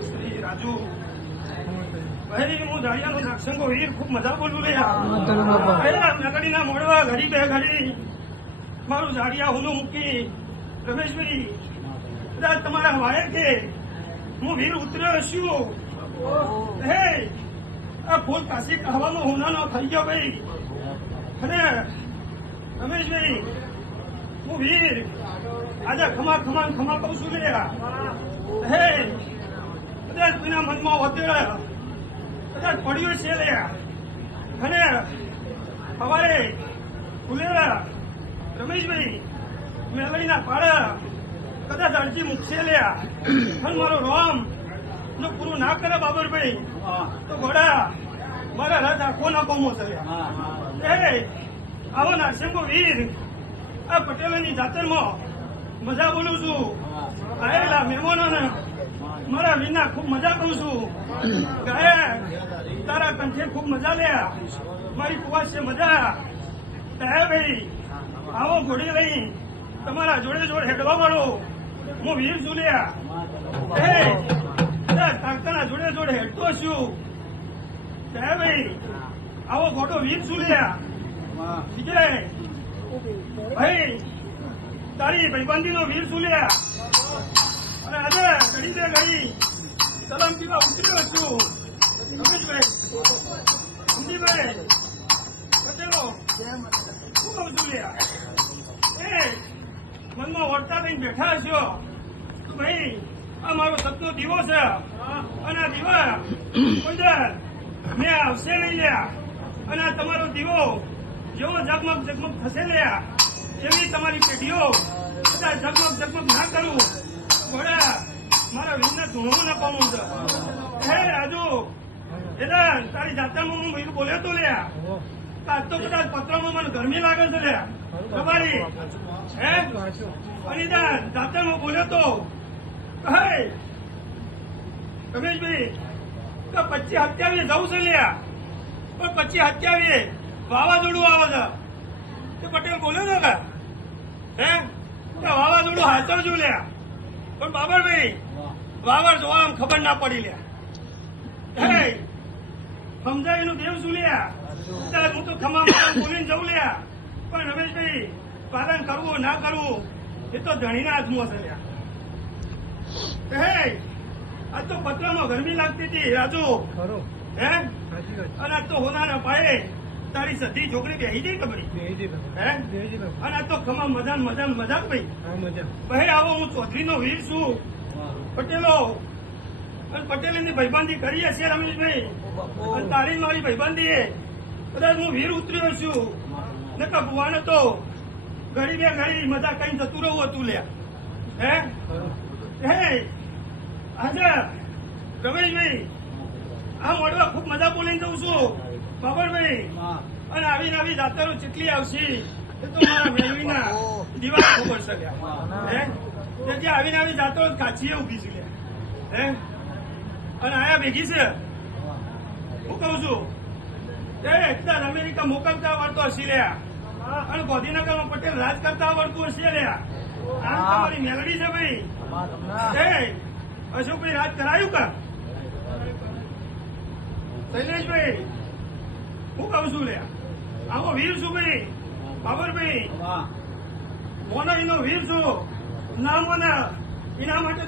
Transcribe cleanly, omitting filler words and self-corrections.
શ્રી રાજુ ભાઈ હું જાડિયાનો નાગશંકો વીર ખૂબ મજા બોલું લે નગડીના મોડવા ઘડી બે ઘડી મારું જાડિયા હુનું મૂકી રમેશભાઈ કદાચ તમારા વાયર કે હું વીર ઉતર્યો છું હે આ ફૂલ કાશી કહેવાનો હોનાનો થઈ ગયો ભાઈ અને રમેશભાઈ હું વીર આજે ખમા કહું છું લે હે કદાચ કોઈના મનમાં વધે કદાચ પડ્યું છે લે અને સવારે ખુલેલા રમેશભાઈ મેલડીના પાડા કદાચ અરજી મૂકશે લ્યા અને મારો રોમ જો પૂરું ના કરે બાબરભાઈ તો ઘોડા મારા રથ આખો ના કોમો થયા આવો નાગશંકો વીર આ પટેલોની જાતરમાં મજા બોલું છું આવેલા મહેમાનોને મારા વીરના ખૂબ મજા કરું છું ગાયક તારા કંઠે ખૂબ મજા લ્યા મારી કુવાસ છે મજા ભાઈ આવો ઘોડી લઈ તમારા જોડે જોડે હેડવા વાળો હું વીર છું લ્યા તાકતાના જોડે જોડે હેડતો છું ભાઈ આવો ઘોડો વીર છું લ્યા ઠીક છે ભાઈ તારી ભાઈબંધી નો વીર છું લ્યા અને આજે ઘડી બે ઘડી સલામ પીવા ઉતર્યો છું રમેશભાઈ સંદીપભાઈ પટેલો શું કહું છું લ્યા મનમાં વળતા લઈને બેઠા છો ભાઈ આ મારો સતનો દીવો છે અને આ દીવા કોઈ મેં આવશે નહીં લ્યા અને આ તમારો દીવો જેવો ઝગમગ ઝગમગ થશે લ્યા એવી તમારી પેઢીઓ બધા ઝગમગ ના કરું ઘોડા મારા વીરના ધૂણો ના પામું છે હે રાજુ એના તારી જાત્રામાં હું વીર બોલ્યો તો લ્યા આજ તો કદાચ પત્રમાં મને ગરમી લાગે છે લ્યા તમારી હે અનિદાન જાત્રામાં બોલ્યો તો હે રમેશભાઈ 25-27 જવું છે લ્યા પણ 25-27 વાવાઝોડું આવે છે તે પટેલ બોલ્યો હતો કે હે વાવાઝોડું હાચર છું લ્યા પણ બાબરભાઈ વાવર જોવા આમ ખબર ના પડી લ્યા હે સમજાવીનું દેવ શું લ્યા હું તો ખમા બોલીને જવું લ્યા પણ રમેશભાઈ પાલન કરવું ના કરવું એ તો ધણીના હાથમાં છે લ્યા હે આજ તો પત્રમાં ગરમી લાગતી હતી રાજુ હે અને આજ તો હોનારા પાયે તારી સધી છોકરી બેહી જઈ કબડી હે અને આજ તો ખમા મજાક ભાઈ આવો હું ચૌધરીનો વીર છું પટેલો અને પટેલીની ભાઈબંધી કરીએ છીએ રમેશભાઈ અને તારી મારી ભાઈબંધી એ કદાચ હું વીર ઉતર્યો છું નકા ભુવાને તો ઘડી બે ઘડી મજા કઈ જતું રહું હતું લ્યા હે આજે રમેશભાઈ આ મોડવા ખૂબ મજા બોલીને જઉં છું બાબરભાઈ અને આવી જાતરો ચેટલી આવશે એ તો મારા મેળવીના દિવાળી ખબર છે હે તેથી આવી જાતરો કાચીએ ઉભી છે હે અને આયા ભેગી છે હું કઉ છું એકદમ અમેરિકા મોકલતા આવડતો હશે લ્યા અને ગાંધીનગરમાં પટેલ રાજ કરતા આવડતું હશે લ્યા આમ તમારી મેલડી છે ભાઈ અશોકભાઈ રાજ કરાયું કા શૈલેષભાઈ હું કઉ છું લ્યા આવો વીર છું ભાઈ બાબરભાઈ મોના એનો વીર છું ના મોના એના માટે